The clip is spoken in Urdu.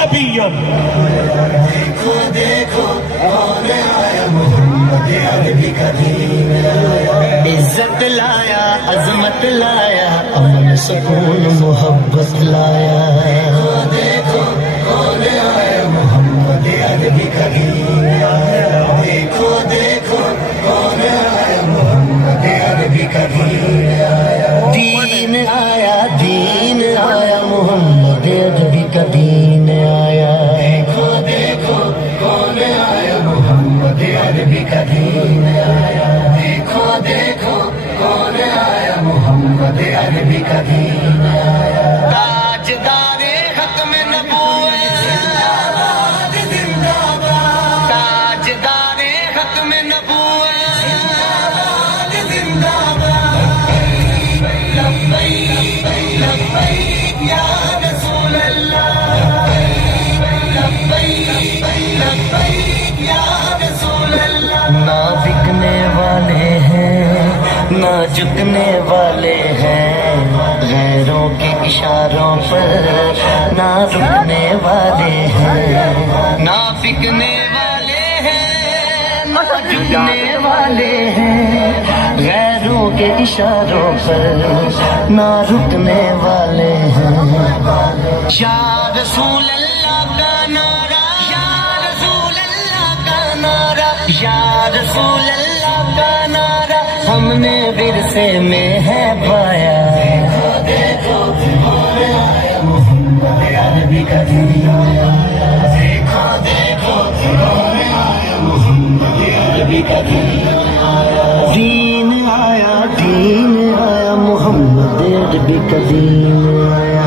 نبيا. دیکھو دیکھو کون آیا محمد عربی کا دین آیا. عزت لایا عظمت لایا امن سکون محبت لایا. دیکھو کون آیا محمد عربی کا دین آیا. دیکھو دیکھو کون آیا محمد عربی کا دین آیا. دین آیا دین آیا محمد عربی کا دین آیا. دیکھو دیکھو کون آیا محمد عربی کا دین آیا. دیکھو دیکھو کون آیا محمد عربی کا دین آیا. تاجدار ختم نبوت زندہ باد زندہ باد. تاجدار ختم نبوت زندہ باد زندہ باد. لبیک لبیک یا رسول اللہ. لبیک لبیک یا رسول اللہ. نہ بکنے والے ہیں نہ جھکنے والے ہیں غیروں کے اشاروں پر نہ رکنے والے ہیں. نہ بکنے والے ہیں نہ جھکنے والے ہیں غیروں کے اشاروں پر نہ رکنے والے ہیں. یا رسول اللہ کا نعرہ یا رسول اللہ کا نعرہ یا رسول اللہ کا نعرہ ہم نے ورثے میں ہے پایا. دیکھو دیکھو کون آیا محمد عربی کا دین آیا. دیکھو دیکھو کون آیا محمد عربی کا دین آیا. دین آیا محمد عربی کا دین آیا.